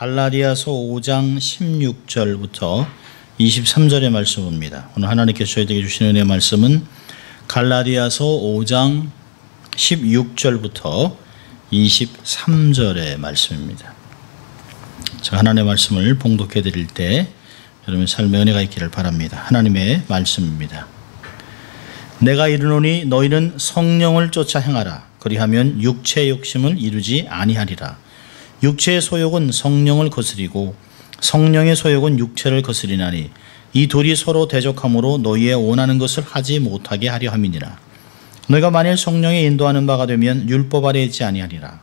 갈라디아서 5장 16절부터 23절의 말씀입니다. 오늘 하나님께서 저희에게 주시는 은혜의 말씀은 갈라디아서 5장 16절부터 23절의 말씀입니다. 제가 하나님의 말씀을 봉독해 드릴 때 여러분 삶에 은혜가 있기를 바랍니다. 하나님의 말씀입니다. 내가 이르노니 너희는 성령을 쫓아 행하라. 그리하면 육체의 욕심을 이루지 아니하리라. 육체의 소욕은 성령을 거스리고 성령의 소욕은 육체를 거스리나니 이 둘이 서로 대적함으로 너희의 원하는 것을 하지 못하게 하려 함이니라. 너희가 만일 성령의 인도하는 바가 되면 율법 아래에 있지 아니하리라.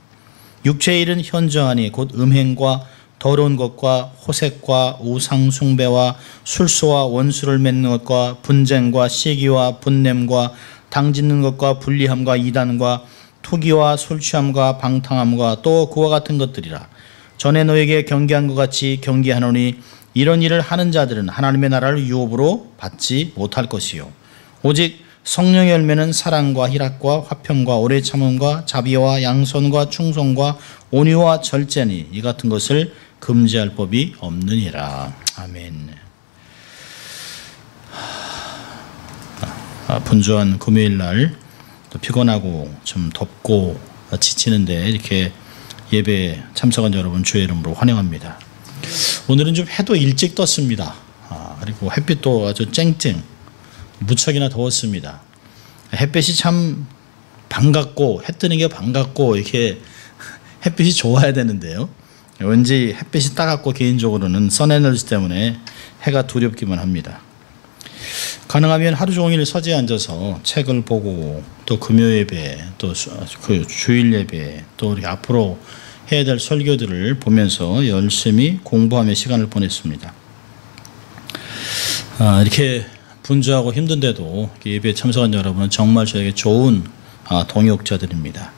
육체의 일은 현저하니 곧 음행과 더러운 것과 호색과 우상 숭배와 술수와 원수를 맺는 것과 분쟁과 시기와 분냄과 당짓는 것과 불리함과 이단과 투기와 술취함과 방탕함과 또 그와 같은 것들이라. 전에 너에게 경계한 것 같이 경계하노니 이런 일을 하는 자들은 하나님의 나라를 유업으로 받지 못할 것이요 오직 성령의 열매는 사랑과 희락과 화평과 오래 참음과 자비와 양선과 충성과 온유와 절제니 이 같은 것을 금지할 법이 없느니라. 아멘. 분주한 금요일 날 또 피곤하고 좀 덥고 지치는데 이렇게 예배에 참석한 여러분 주의 이름으로 환영합니다. 오늘은 좀 해도 일찍 떴습니다. 그리고 햇빛도 아주 쨍쨍 무척이나 더웠습니다. 햇빛이 참 반갑고 해 뜨는 게 반갑고 이렇게 햇빛이 좋아야 되는데요. 왠지 햇빛이 따갑고 개인적으로는 선에너지 때문에 해가 두렵기만 합니다. 가능하면 하루 종일 서재에 앉아서 책을 보고 또 금요 예배 또 그 주일 예배 또 우리 앞으로 해야 될 설교들을 보면서 열심히 공부하며 시간을 보냈습니다. 이렇게 분주하고 힘든데도 예배에 참석한 여러분은 정말 저에게 좋은 동역자들입니다.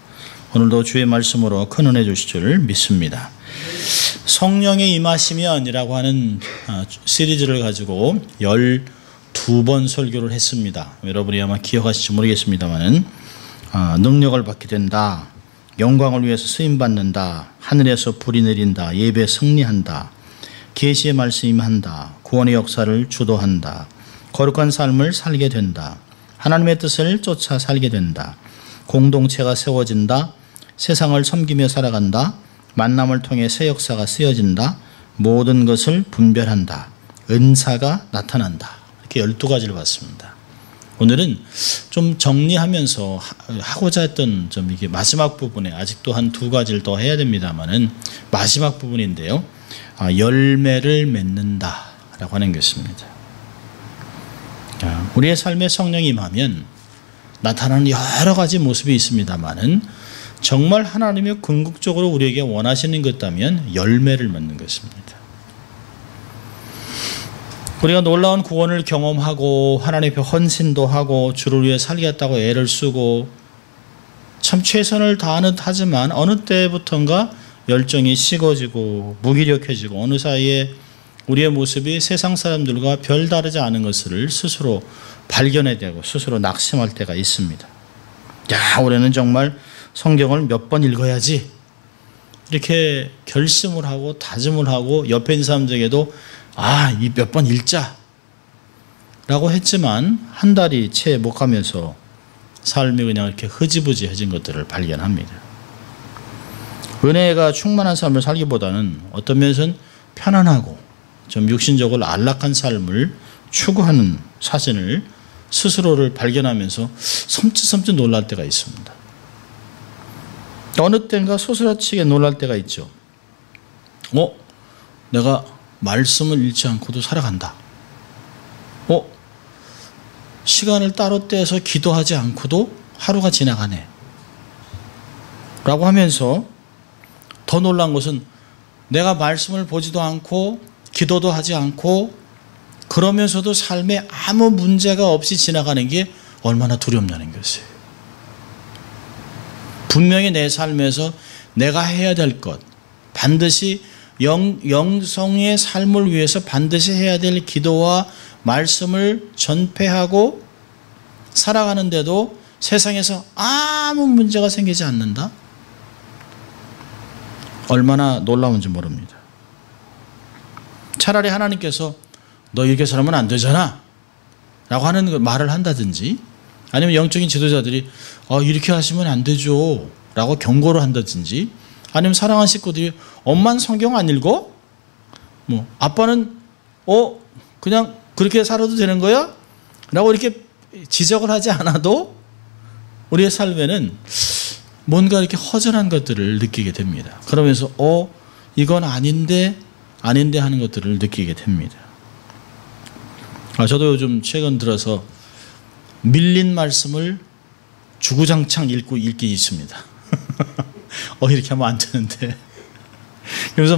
오늘도 주의 말씀으로 큰 은혜 주실 줄 믿습니다. 성령의 임하시면이라고 하는 시리즈를 가지고 12번 설교를 했습니다. 여러분이 아마 기억하실지 모르겠습니다만 능력을 받게 된다, 영광을 위해서 쓰임받는다, 하늘에서 불이 내린다, 예배 승리한다, 계시의 말씀이 임한다, 구원의 역사를 주도한다, 거룩한 삶을 살게 된다, 하나님의 뜻을 쫓아 살게 된다, 공동체가 세워진다, 세상을 섬기며 살아간다, 만남을 통해 새 역사가 쓰여진다, 모든 것을 분별한다, 은사가 나타난다. 이렇게 12가지를 봤습니다. 오늘은 좀 정리하면서 하고자 했던 좀 이게 마지막 부분에 아직도 한 2가지를 더 해야 됩니다만은 마지막 부분인데요. 열매를 맺는다라고 하는 것입니다. 우리의 삶에 성령이 임하면 나타나는 여러 가지 모습이 있습니다만은 정말 하나님이 궁극적으로 우리에게 원하시는 것 있다면 열매를 맺는 것입니다. 우리가 놀라운 구원을 경험하고 하나님 앞에 헌신도 하고 주를 위해 살겠다고 애를 쓰고 참 최선을 다하는 하지만 어느 때부턴가 열정이 식어지고 무기력해지고 어느 사이에 우리의 모습이 세상 사람들과 별다르지 않은 것을 스스로 발견해야 되고 스스로 낙심할 때가 있습니다. 야, 올해는 정말 성경을 몇 번 읽어야지 이렇게 결심을 하고 다짐을 하고 옆에 있는 사람들에게도 이 몇 번 읽자 라고 했지만 한 달이 채 못 가면서 삶이 그냥 이렇게 흐지부지해진 것들을 발견합니다. 은혜가 충만한 삶을 살기보다는 어떤 면에서는 편안하고 좀 육신적으로 안락한 삶을 추구하는 사진을 스스로를 발견하면서 섬찟섬찟 놀랄 때가 있습니다. 어느 때인가 소스라치게 놀랄 때가 있죠. 내가 말씀을 잃지 않고도 살아간다. 시간을 따로 떼서 기도하지 않고도 하루가 지나가네. 라고 하면서 더 놀란 것은 내가 말씀을 보지도 않고 기도도 하지 않고 그러면서도 삶에 아무 문제가 없이 지나가는 게 얼마나 두렵냐는 것이에요. 분명히 내 삶에서 내가 해야 될 것, 반드시 영성의 삶을 위해서 반드시 해야 될 기도와 말씀을 전폐하고 살아가는데도 세상에서 아무 문제가 생기지 않는다? 얼마나 놀라운지 모릅니다. 차라리 하나님께서 너 이렇게 살면 안 되잖아 라고 하는 말을 한다든지, 아니면 영적인 지도자들이 이렇게 하시면 안 되죠 라고 경고를 한다든지, 아니면 사랑하는 식구들이 엄마는 성경 안 읽어? 뭐 아빠는 그냥 그렇게 살아도 되는 거야? 라고 이렇게 지적을 하지 않아도 우리의 삶에는 뭔가 이렇게 허전한 것들을 느끼게 됩니다. 그러면서 이건 아닌데 하는 것들을 느끼게 됩니다. 저도 요즘 최근 들어서 밀린 말씀을 주구장창 읽기 있습니다. 이렇게 하면 안 되는데. 그래서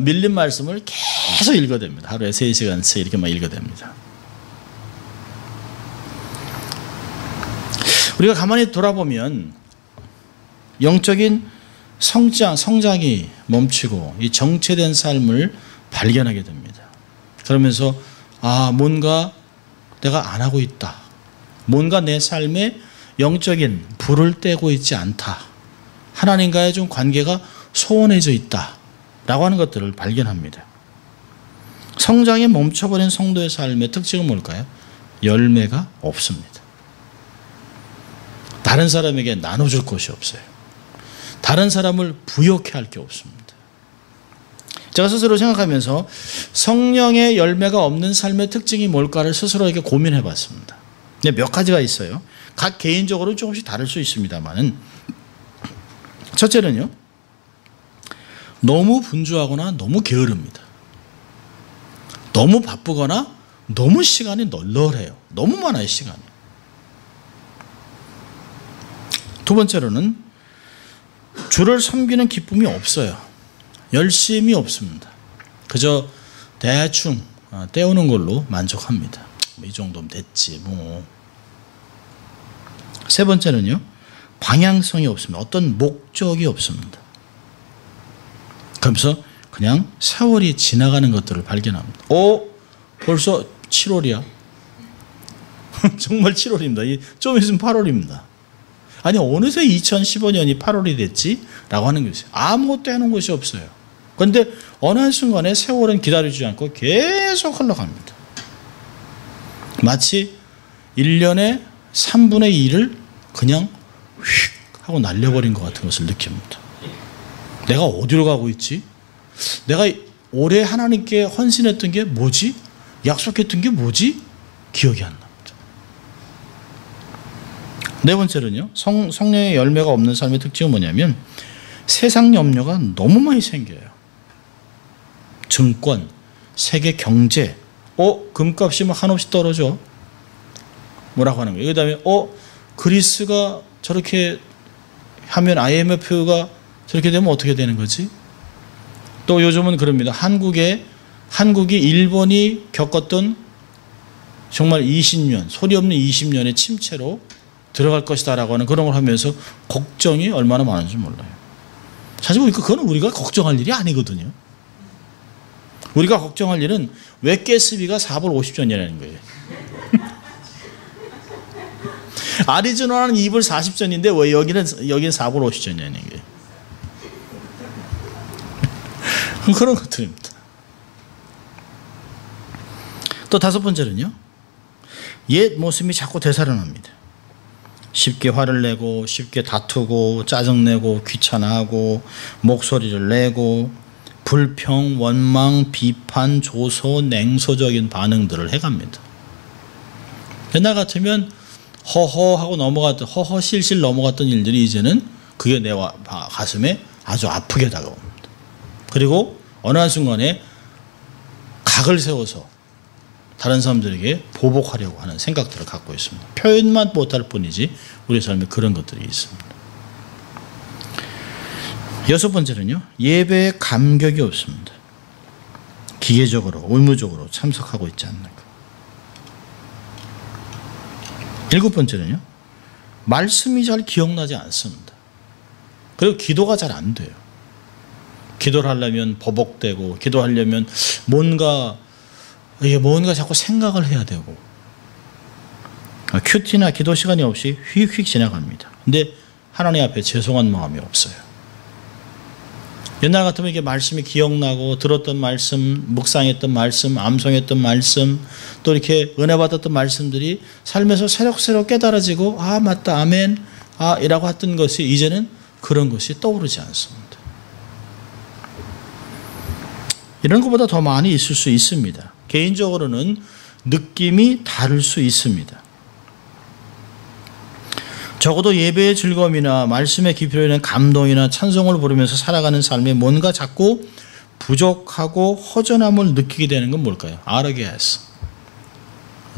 밀린 말씀을 계속 읽어야 됩니다. 하루에 3시간씩 이렇게 막 읽어야 됩니다. 우리가 가만히 돌아보면 영적인 성장이 멈추고 이 정체된 삶을 발견하게 됩니다. 그러면서 뭔가 내가 안 하고 있다. 뭔가 내 삶에 영적인 불을 떼고 있지 않다. 하나님과의 좀 관계가 소원해져 있다. 라고 하는 것들을 발견합니다. 성장이 멈춰버린 성도의 삶의 특징은 뭘까요? 열매가 없습니다. 다른 사람에게 나눠줄 것이 없어요. 다른 사람을 부욕해 할 게 없습니다. 제가 스스로 생각하면서 성령의 열매가 없는 삶의 특징이 뭘까를 스스로 이렇게 고민해 봤습니다. 몇 가지가 있어요. 각 개인적으로 조금씩 다를 수 있습니다만, 첫째는요, 너무 분주하거나 너무 게으릅니다. 너무 바쁘거나 너무 시간이 널널해요. 너무 많아요, 시간이. 두 번째로는 주를 섬기는 기쁨이 없어요. 열심이 없습니다. 그저 대충 때우는 걸로 만족합니다. 이 정도면 됐지 뭐. 세 번째는요, 방향성이 없습니다. 어떤 목적이 없습니다. 그러면서 그냥 세월이 지나가는 것들을 발견합니다. 벌써 7월이야. 정말 7월입니다. 좀 있으면 8월입니다. 아니 어느새 2015년이 8월이 됐지? 라고 하는 것이에요. 아무것도 해놓은 것이 없어요. 그런데 어느 한순간에 세월은 기다리지 않고 계속 흘러갑니다. 마치 1년의 3분의 2를 그냥 휙 하고 날려버린 것 같은 것을 느낍니다. 내가 어디로 가고 있지? 내가 올해 하나님께 헌신했던 게 뭐지? 약속했던 게 뭐지? 기억이 안 납니다. 네 번째는요, 성령의 열매가 없는 삶의 특징은 뭐냐면 세상 염려가 너무 많이 생겨요. 증권, 세계 경제, 금값이 막 한없이 떨어져. 뭐라고 하는 거예요? 그 다음에 그리스가 저렇게 하면 IMF가 저렇게 되면 어떻게 되는 거지? 또 요즘은 그럽니다. 한국이 일본이 겪었던 정말 20년, 소리 없는 20년의 침체로 들어갈 것이다 라고 하는 그런 걸 하면서 걱정이 얼마나 많은지 몰라요. 사실 그건 우리가 걱정할 일이 아니거든요. 우리가 걱정할 일은 왜 가스비가 4불 50전이라는 거예요. 아리조나는 2불 40전인데 왜 여기는 4불 50전이라는 거예요. 그런 것들입니다. 또 다섯 번째는요, 옛 모습이 자꾸 되살아납니다. 쉽게 화를 내고 쉽게 다투고 짜증내고 귀찮아하고 목소리를 내고 불평, 원망, 비판, 조소, 냉소적인 반응들을 해갑니다. 옛날 같으면 허허하고 허허 실실 넘어갔던 일들이 이제는 그게 내 가슴에 아주 아프게 다가옵니다. 그리고 어느 한순간에 각을 세워서 다른 사람들에게 보복하려고 하는 생각들을 갖고 있습니다. 표현만 못할 뿐이지 우리 삶에 그런 것들이 있습니다. 여섯 번째는요, 예배에 감격이 없습니다. 기계적으로 의무적으로 참석하고 있지 않는 것. 일곱 번째는요, 말씀이 잘 기억나지 않습니다. 그리고 기도가 잘 안 돼요. 기도를 하려면 버벅대고, 기도하려면 뭔가 자꾸 생각을 해야 되고, 큐티나 기도 시간이 없이 휙휙 지나갑니다. 근데 하나님 앞에 죄송한 마음이 없어요. 옛날 같으면 이게 말씀이 기억나고 들었던 말씀, 묵상했던 말씀, 암송했던 말씀, 또 이렇게 은혜 받았던 말씀들이 삶에서 새록새록 깨달아지고 아 맞다 아멘 이라고 했던 것이 이제는 그런 것이 떠오르지 않습니다. 이런 것보다 더 많이 있을 수 있습니다. 개인적으로는 느낌이 다를 수 있습니다. 적어도 예배의 즐거움이나 말씀의 깊이로 인한 감동이나 찬송을 부르면서 살아가는 삶에 뭔가 자꾸 부족하고 허전함을 느끼게 되는 건 뭘까요? 아르게아스.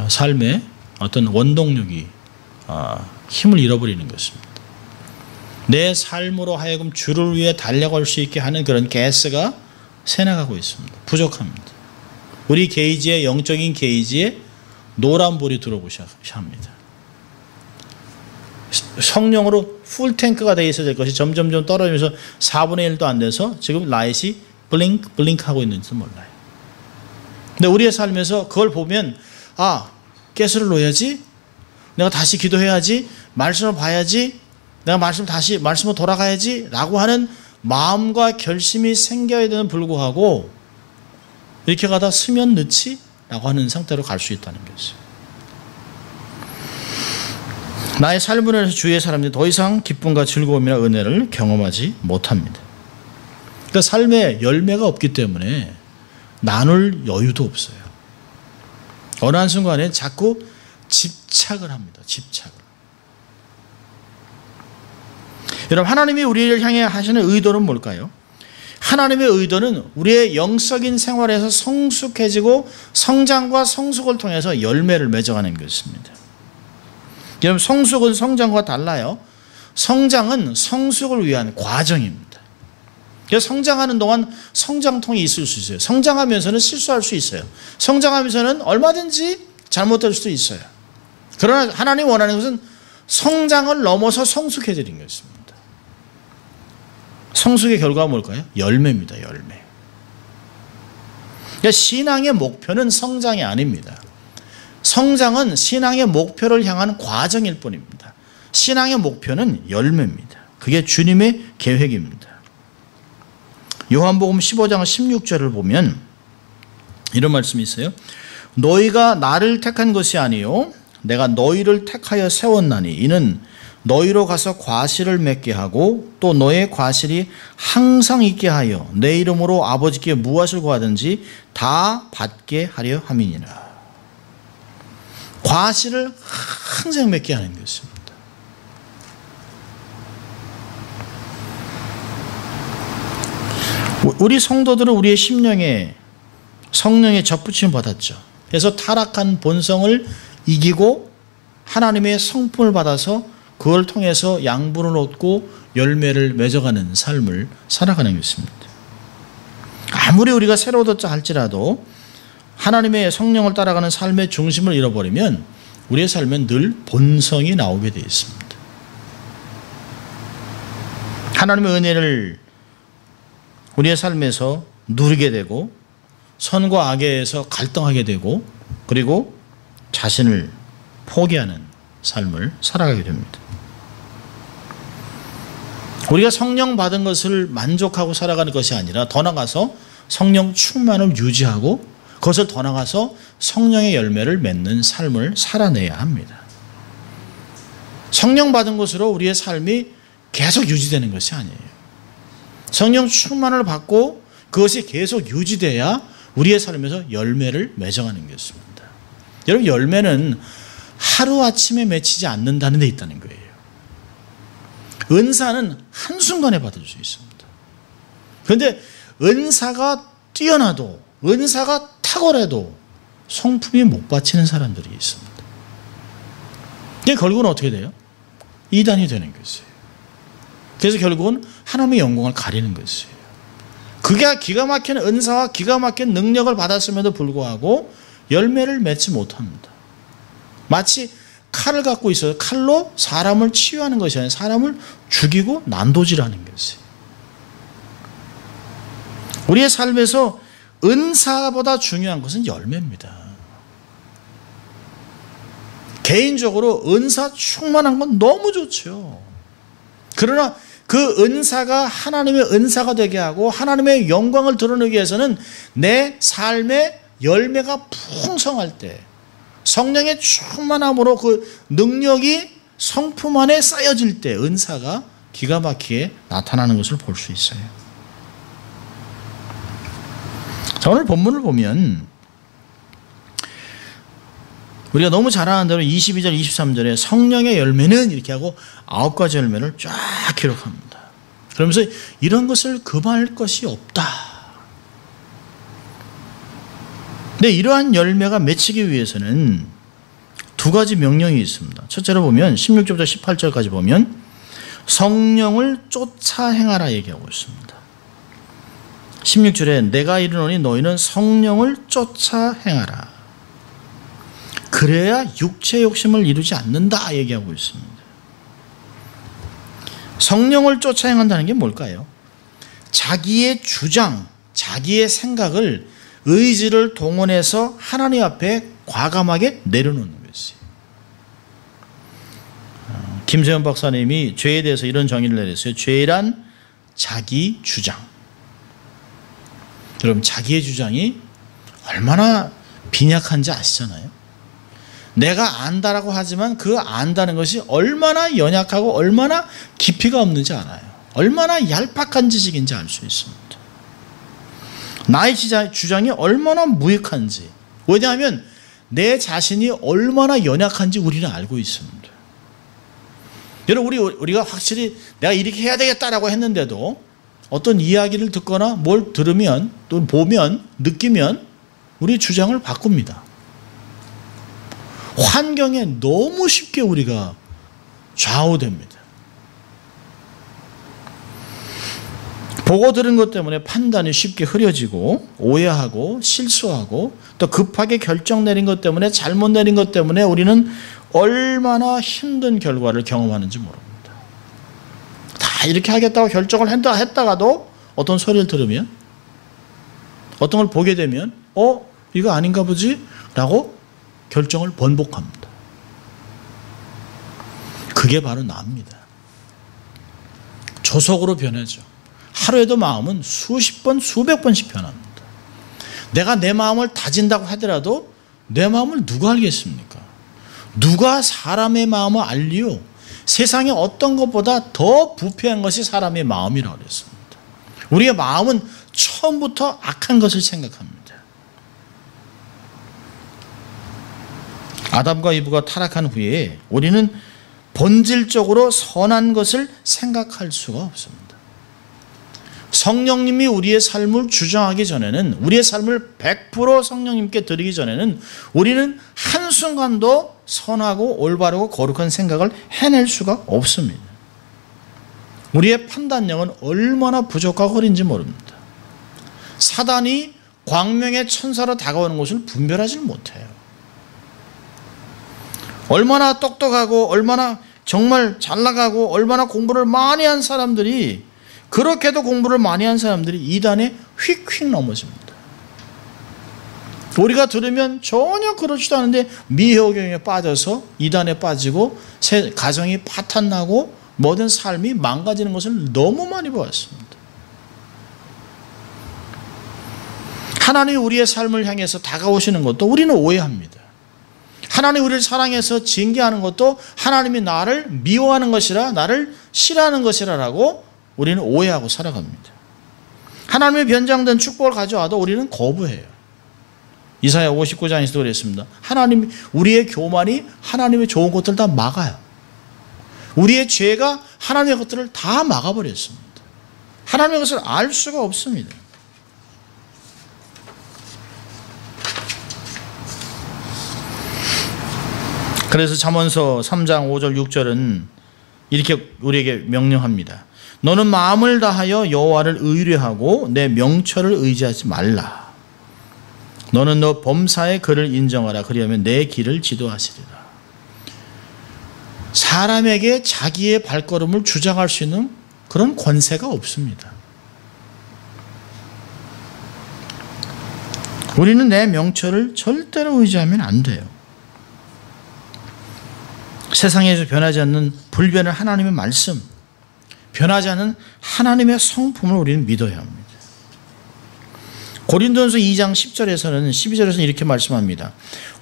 삶의 어떤 원동력이 힘을 잃어버리는 것입니다. 내 삶으로 하여금 주를 위해 달려갈 수 있게 하는 그런 가스가 새나가고 있습니다. 부족합니다. 우리 게이지에 영적인 게이지에 노란불이 들어오기 시작합니다. 성령으로 풀탱크가 되어 있어야 될 것이 점점 떨어지면서 4분의 1도 안 돼서 지금 라이트이 블링크 하고 있는지도 몰라요. 근데 우리의 삶에서 그걸 보면 가스를 놓아야지, 내가 다시 기도해야지, 말씀을 봐야지, 내가 말씀으로 돌아가야지 라고 하는 마음과 결심이 생겨야 되는 불구하고 이렇게 가다 수면 늦지? 라고 하는 상태로 갈 수 있다는 것이죠. 나의 삶을 위해서 주위의 사람들이 더 이상 기쁨과 즐거움이나 은혜를 경험하지 못합니다. 그러니까 삶에 열매가 없기 때문에 나눌 여유도 없어요. 어느 한순간에 자꾸 집착을 합니다. 집착을. 여러분, 하나님이 우리를 향해 하시는 의도는 뭘까요? 하나님의 의도는 우리의 영적인 생활에서 성숙해지고 성장과 성숙을 통해서 열매를 맺어가는 것입니다. 여러분, 성숙은 성장과 달라요. 성장은 성숙을 위한 과정입니다. 그래서 성장하는 동안 성장통이 있을 수 있어요. 성장하면서는 실수할 수 있어요. 성장하면서는 얼마든지 잘못될 수도 있어요. 그러나 하나님이 원하는 것은 성장을 넘어서 성숙해지는 것입니다. 성숙의 결과가 뭘까요? 열매입니다. 열매. 그러니까 신앙의 목표는 성장이 아닙니다. 성장은 신앙의 목표를 향한 과정일 뿐입니다. 신앙의 목표는 열매입니다. 그게 주님의 계획입니다. 요한복음 15장 16절을 보면 이런 말씀이 있어요. 너희가 나를 택한 것이 아니요 내가 너희를 택하여 세웠나니 이는 너희로 가서 과실을 맺게 하고 또 너의 과실이 항상 있게 하여 내 이름으로 아버지께 무엇을 구하든지 다 받게 하려 함이니라. 과실을 항상 맺게 하는 것입니다. 우리 성도들은 우리의 심령에 성령의 접붙임을 받았죠. 그래서 타락한 본성을 이기고 하나님의 성품을 받아서 그걸 통해서 양분을 얻고 열매를 맺어가는 삶을 살아가는 것입니다. 아무리 우리가 새로 얻었자 할지라도 하나님의 성령을 따라가는 삶의 중심을 잃어버리면 우리의 삶은 늘 본성이 나오게 되어 있습니다. 하나님의 은혜를 우리의 삶에서 누리게 되고 선과 악에서 갈등하게 되고 그리고 자신을 포기하는 삶을 살아가게 됩니다. 우리가 성령 받은 것을 만족하고 살아가는 것이 아니라 더 나아가서 성령 충만을 유지하고 그것을 더 나아가서 성령의 열매를 맺는 삶을 살아내야 합니다. 성령 받은 것으로 우리의 삶이 계속 유지되는 것이 아니에요. 성령 충만을 받고 그것이 계속 유지돼야 우리의 삶에서 열매를 맺어가는 것입니다. 여러분, 열매는 하루아침에 맺히지 않는다는 데 있다는 거예요. 은사는 한순간에 받을 수 있습니다. 그런데 은사가 뛰어나도 은사가 탁월해도 성품이 못 받치는 사람들이 있습니다. 이게 결국은 어떻게 돼요? 이단이 되는 것이에요. 그래서 결국은 하나님의 영광을 가리는 것이에요. 그게 기가 막힌 은사와 기가 막힌 능력을 받았음에도 불구하고 열매를 맺지 못합니다. 마치 칼을 갖고 있어서 칼로 사람을 치유하는 것이 아니라 사람을 죽이고 난도질하는 것이에요. 우리의 삶에서 은사보다 중요한 것은 열매입니다. 개인적으로 은사 충만한 건 너무 좋죠. 그러나 그 은사가 하나님의 은사가 되게 하고 하나님의 영광을 드러내기 위해서는 내 삶의 열매가 풍성할 때 성령의 충만함으로 그 능력이 성품 안에 쌓여질 때 은사가 기가 막히게 나타나는 것을 볼 수 있어요. 자, 오늘 본문을 보면 우리가 너무 잘 아는 대로 22절, 23절에 성령의 열매는 이렇게 하고 9가지 열매를 쫙 기록합니다. 그러면서 이런 것을 금할 것이 없다. 근데 이러한 열매가 맺히기 위해서는 2가지 명령이 있습니다. 첫째로 보면 16절부터 18절까지 보면 성령을 쫓아 행하라 얘기하고 있습니다. 16절에 내가 이르노니 너희는 성령을 쫓아 행하라. 그래야 육체의 욕심을 이루지 않는다 얘기하고 있습니다. 성령을 쫓아 행한다는 게 뭘까요? 자기의 주장, 자기의 생각을 의지를 동원해서 하나님 앞에 과감하게 내려놓는 것이. 김세현 박사님이 죄에 대해서 이런 정의를 내렸어요. 죄란 자기 주장. 여러분, 자기의 주장이 얼마나 빈약한지 아시잖아요. 내가 안다라고 하지만 그 안다는 것이 얼마나 연약하고 얼마나 깊이가 없는지 알아요. 얼마나 얄팍한 지식인지 알 수 있습니다. 나의 주장이 얼마나 무익한지. 왜냐하면 내 자신이 얼마나 연약한지 우리는 알고 있습니다. 여러분, 우리가 확실히 내가 이렇게 해야 되겠다라고 했는데도 어떤 이야기를 듣거나 뭘 들으면 또 보면 느끼면 우리 주장을 바꿉니다. 환경에 너무 쉽게 우리가 좌우됩니다. 보고 들은 것 때문에 판단이 쉽게 흐려지고 오해하고 실수하고 또 급하게 결정 내린 것 때문에 잘못 내린 것 때문에 우리는 얼마나 힘든 결과를 경험하는지 모릅니다. 다 이렇게 하겠다고 결정을 했다가도 어떤 소리를 들으면 어떤 걸 보게 되면 이거 아닌가 보지? 라고 결정을 번복합니다. 그게 바로 나입니다. 조속으로 변하죠. 하루에도 마음은 수십 번, 수백 번씩 변합니다. 내가 내 마음을 다진다고 하더라도 내 마음을 누가 알겠습니까? 누가 사람의 마음을 알리요? 세상에 어떤 것보다 더 부패한 것이 사람의 마음이라고 그랬습니다. 우리의 마음은 처음부터 악한 것을 생각합니다. 아담과 이브가 타락한 후에 우리는 본질적으로 선한 것을 생각할 수가 없습니다. 성령님이 우리의 삶을 주장하기 전에는, 우리의 삶을 100% 성령님께 드리기 전에는 우리는 한순간도 선하고 올바르고 거룩한 생각을 해낼 수가 없습니다. 우리의 판단력은 얼마나 부족하고 어린지 모릅니다. 사단이 광명의 천사로 다가오는 것을 분별하지 못해요. 얼마나 똑똑하고 얼마나 정말 잘 나가고 얼마나 공부를 많이 한 사람들이, 그렇게도 공부를 많이 한 사람들이 이단에 휙휙 넘어집니다. 우리가 들으면 전혀 그렇지도 않은데 미호경에 빠져서 이단에 빠지고 가정이 파탄나고 모든 삶이 망가지는 것을 너무 많이 보았습니다. 하나님이 우리의 삶을 향해서 다가오시는 것도 우리는 오해합니다. 하나님 우리를 사랑해서 징계하는 것도 하나님이 나를 미워하는 것이라, 나를 싫어하는 것이라라고 우리는 오해하고 살아갑니다. 하나님의 변장된 축복을 가져와도 우리는 거부해요. 이사야 59장에서도 그랬습니다. 하나님, 우리의 교만이 하나님의 좋은 것들을 다 막아요. 우리의 죄가 하나님의 것들을 다 막아버렸습니다. 하나님의 것을 알 수가 없습니다. 그래서 잠언서 3장 5절 6절은 이렇게 우리에게 명령합니다. 너는 마음을 다하여 여호와를 의뢰하고 내 명철을 의지하지 말라. 너는 너 범사의 그를 인정하라. 그리하면 내 길을 지도하시리라. 사람에게 자기의 발걸음을 주장할 수 있는 그런 권세가 없습니다. 우리는 내 명철을 절대로 의지하면 안 돼요. 세상에서 변하지 않는 불변의 하나님의 말씀, 변하지 않는 하나님의 성품을 우리는 믿어야 합니다. 고린도전서 2장 10절에서는 12절에서는 이렇게 말씀합니다.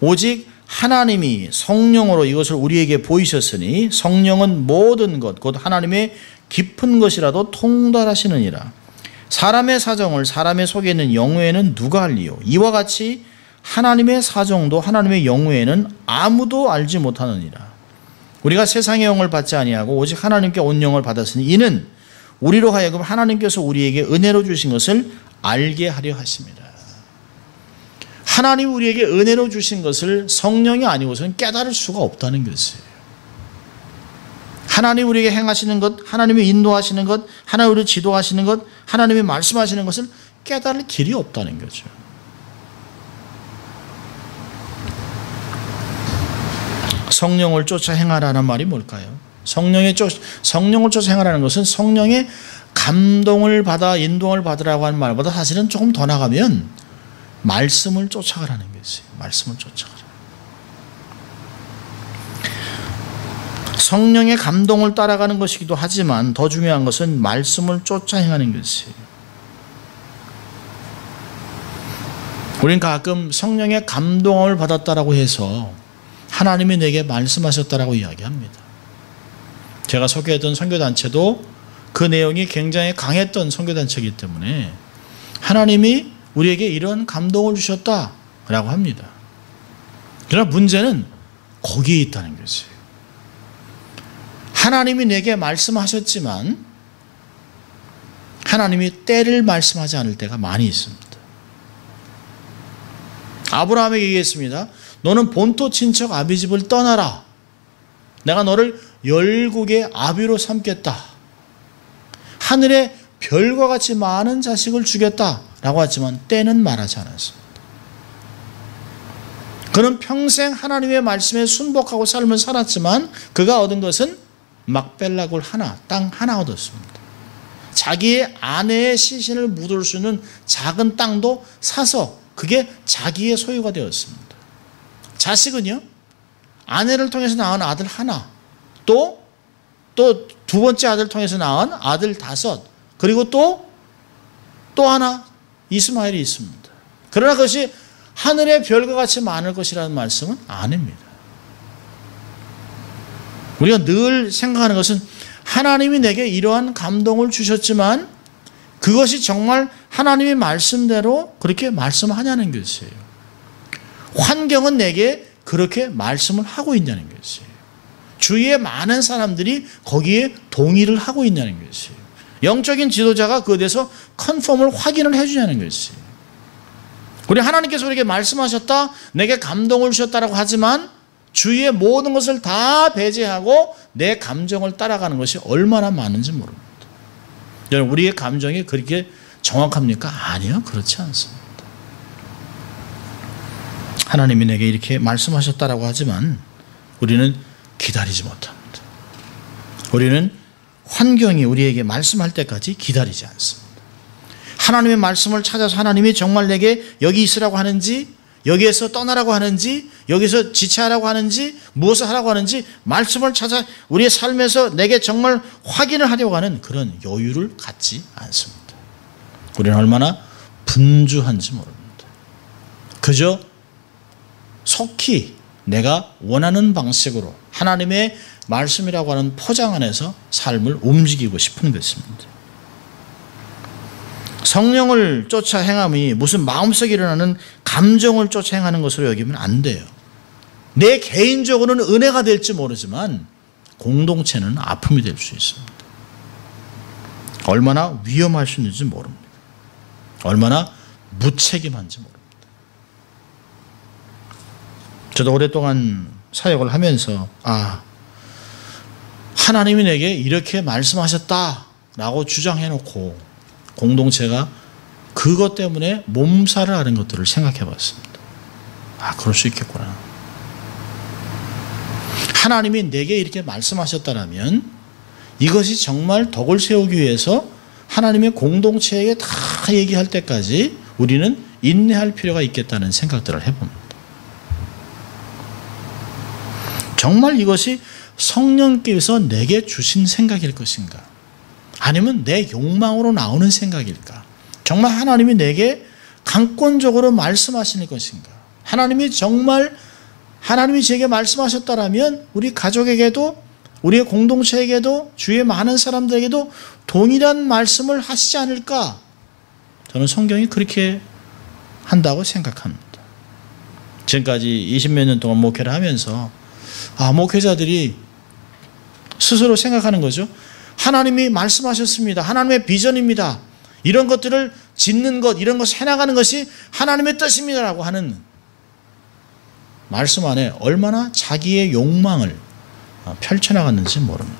오직 하나님이 성령으로 이것을 우리에게 보이셨으니 성령은 모든 것 곧 하나님의 깊은 것이라도 통달하시느니라. 사람의 사정을 사람의 속에 있는 영후에는 누가 알리요? 이와 같이 하나님의 사정도 하나님의 영후에는 아무도 알지 못하느니라. 우리가 세상의 영을 받지 아니하고 오직 하나님께 온 영을 받았으니 이는 우리로 하여금 하나님께서 우리에게 은혜로 주신 것을 알게 하려 하십니다. 하나님이 우리에게 은혜로 주신 것을 성령이 아니고서는 깨달을 수가 없다는 것이에요. 하나님이 우리에게 행하시는 것, 하나님이 인도하시는 것, 하나님이 우리를 지도하시는 것, 하나님이 말씀하시는 것을 깨달을 길이 없다는 거죠. 성령을 쫓아 행하라는 말이 뭘까요? 성령을 쫓아 행하라는 것은 성령의 감동을 받아 인도를 받으라고 하는 말보다 사실은 조금 더 나가면 말씀을 쫓아가라는 것이에요. 말씀을 쫓아가라. 성령의 감동을 따라가는 것이기도 하지만 더 중요한 것은 말씀을 쫓아 행하는 것이에요. 우리는 가끔 성령의 감동을 받았다라고 해서 하나님이 내게 말씀하셨다라고 이야기합니다. 제가 소개했던 선교단체도 그 내용이 굉장히 강했던 선교단체이기 때문에 하나님이 우리에게 이런 감동을 주셨다라고 합니다. 그러나 문제는 거기에 있다는 것이에요. 하나님이 내게 말씀하셨지만 하나님이 때를 말씀하지 않을 때가 많이 있습니다. 아브라함에게 얘기했습니다. 너는 본토 친척 아비 집을 떠나라. 내가 너를 열국의 아비로 삼겠다. 하늘의 별과 같이 많은 자식을 주겠다라고 하지만 때는 말하지 않았습니다. 그는 평생 하나님의 말씀에 순복하고 삶을 살았지만 그가 얻은 것은 막벨라굴 하나, 땅 하나 얻었습니다. 자기의 아내의 시신을 묻을 수 있는 작은 땅도 사서 그게 자기의 소유가 되었습니다. 자식은요, 아내를 통해서 낳은 아들 하나, 또 두 번째 아들을 통해서 낳은 아들 5, 그리고 또 하나 이스마엘이 있습니다. 그러나 그것이 하늘의 별과 같이 많을 것이라는 말씀은 아닙니다. 우리가 늘 생각하는 것은 하나님이 내게 이러한 감동을 주셨지만 그것이 정말 하나님의 말씀대로 그렇게 말씀하냐는 것이에요. 환경은 내게 그렇게 말씀을 하고 있냐는 것이에요. 주위에 많은 사람들이 거기에 동의를 하고 있냐는 것이에요. 영적인 지도자가 그에 대해서 컨펌을 확인을 해주냐는 것이에요. 우리 하나님께서 우리에게 말씀하셨다, 내게 감동을 주셨다라고 하지만 주위의 모든 것을 다 배제하고 내 감정을 따라가는 것이 얼마나 많은지 모릅니다. 여러분, 우리의 감정이 그렇게 정확합니까? 아니요, 그렇지 않습니다. 하나님이 내게 이렇게 말씀하셨다라고 하지만 우리는 기다리지 못합니다. 우리는 환경이 우리에게 말씀할 때까지 기다리지 않습니다. 하나님의 말씀을 찾아서 하나님이 정말 내게 여기 있으라고 하는지, 여기에서 떠나라고 하는지, 여기서 지체하라고 하는지, 무엇을 하라고 하는지 말씀을 찾아 우리의 삶에서 내게 정말 확인을 하려고 하는 그런 여유를 갖지 않습니다. 우리는 얼마나 분주한지 모릅니다. 그저 속히 내가 원하는 방식으로 하나님의 말씀이라고 하는 포장 안에서 삶을 움직이고 싶은 것입니다. 성령을 쫓아 행함이 무슨 마음속에 일어나는 감정을 쫓아 행하는 것으로 여기면 안 돼요. 내 개인적으로는 은혜가 될지 모르지만 공동체는 아픔이 될 수 있습니다. 얼마나 위험할 수 있는지 모릅니다. 얼마나 무책임한지 모릅니다. 저도 오랫동안 사역을 하면서 하나님이 내게 이렇게 말씀하셨다라고 주장해놓고 공동체가 그것 때문에 몸살을 앓은 것들을 생각해 봤습니다. 그럴 수 있겠구나. 하나님이 내게 이렇게 말씀하셨다면 이것이 정말 덕을 세우기 위해서 하나님의 공동체에게 다 얘기할 때까지 우리는 인내할 필요가 있겠다는 생각들을 해봅니다. 정말 이것이 성령께서 내게 주신 생각일 것인가? 아니면 내 욕망으로 나오는 생각일까? 정말 하나님이 내게 강권적으로 말씀하시는 것인가? 하나님이 제게 말씀하셨다라면 우리 가족에게도, 우리의 공동체에게도, 주위의 많은 사람들에게도 동일한 말씀을 하시지 않을까? 저는 성경이 그렇게 한다고 생각합니다. 지금까지 20몇 년 동안 목회를 하면서 목회자들이 스스로 생각하는 거죠. 하나님이 말씀하셨습니다. 하나님의 비전입니다. 이런 것들을 짓는 것, 이런 것을 해나가는 것이 하나님의 뜻입니다라고 하는 말씀 안에 얼마나 자기의 욕망을 펼쳐나갔는지 모릅니다.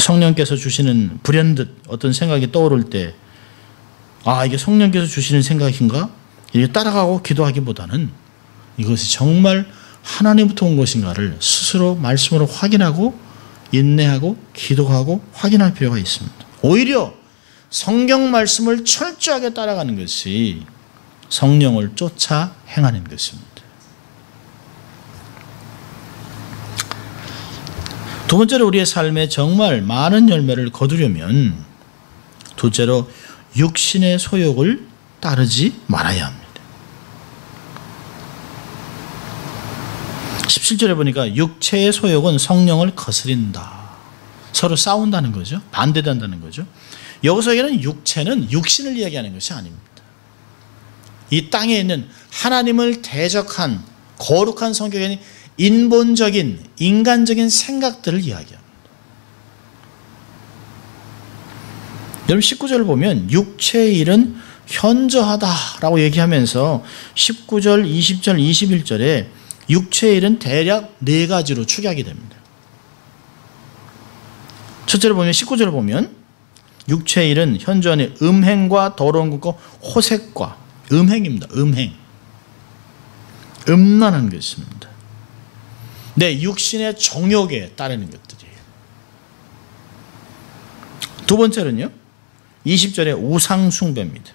성령께서 주시는 불현듯 어떤 생각이 떠오를 때 이게 성령께서 주시는 생각인가? 이게 따라가고 기도하기보다는 이것이 정말 하나님부터 온 것인가를 스스로 말씀으로 확인하고 인내하고 기도하고 확인할 필요가 있습니다. 오히려 성경 말씀을 철저하게 따라가는 것이 성령을 쫓아 행하는 것입니다. 두 번째로 우리의 삶에 정말 많은 열매를 거두려면 둘째로 육신의 소욕을 따르지 말아야 합니다. 17절에 보니까 육체의 소욕은 성령을 거스린다. 서로 싸운다는 거죠. 반대된다는 거죠. 여기서 얘기하는 육체는 육신을 이야기하는 것이 아닙니다. 이 땅에 있는 하나님을 대적한 거룩한 성격이 아닌 인본적인 인간적인 생각들을 이야기합니다. 여러분 19절을 보면 육체의 일은 현저하다라고 얘기하면서 19절, 20절, 21절에 육체의 일은 대략 4가지로 축약이 됩니다. 첫째로 보면 19절을 보면 육체의 일은 현저한 음행과 더러운 것과 호색과 음행입니다. 음란한 것입니다. 내 육신의 정욕에 따르는 것들이에요. 두 번째는요. 20절에 우상숭배입니다.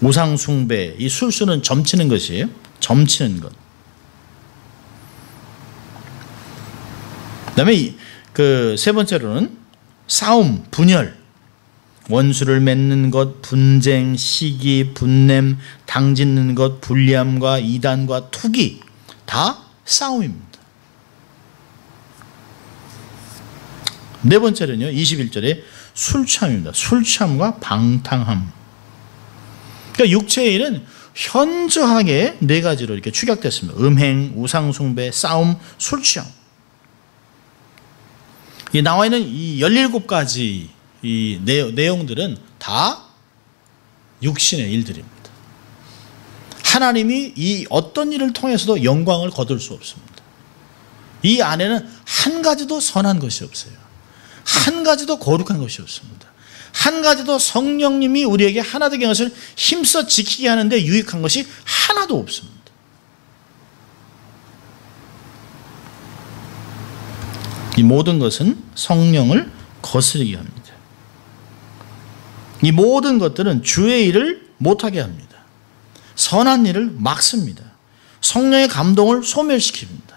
우상숭배, 이 술수는 점치는 것이에요. 점치는 것. 그 다음에 세 번째로는 싸움, 분열, 원수를 맺는 것, 분쟁, 시기, 분냄, 당짓는 것, 불리함과 이단과 투기, 다 싸움입니다. 네 번째는요, 21절에 술취함입니다. 술취함과 방탕함. 그러니까 육체의 일은 현저하게 4가지로 이렇게 축약됐습니다. 음행, 우상숭배, 싸움, 술취함. 이 나와 있는 이 17가지 이 내용들은 다 육신의 일들입니다. 하나님이 이 어떤 일을 통해서도 영광을 거둘 수 없습니다. 이 안에는 한 가지도 선한 것이 없어요. 한 가지도 거룩한 것이 없습니다. 한 가지도 성령님이 우리에게 하나 되게 한 것을 힘써 지키게 하는데 유익한 것이 하나도 없습니다. 이 모든 것은 성령을 거스르게 합니다. 이 모든 것들은 주의 일을 못하게 합니다. 선한 일을 막습니다. 성령의 감동을 소멸시킵니다.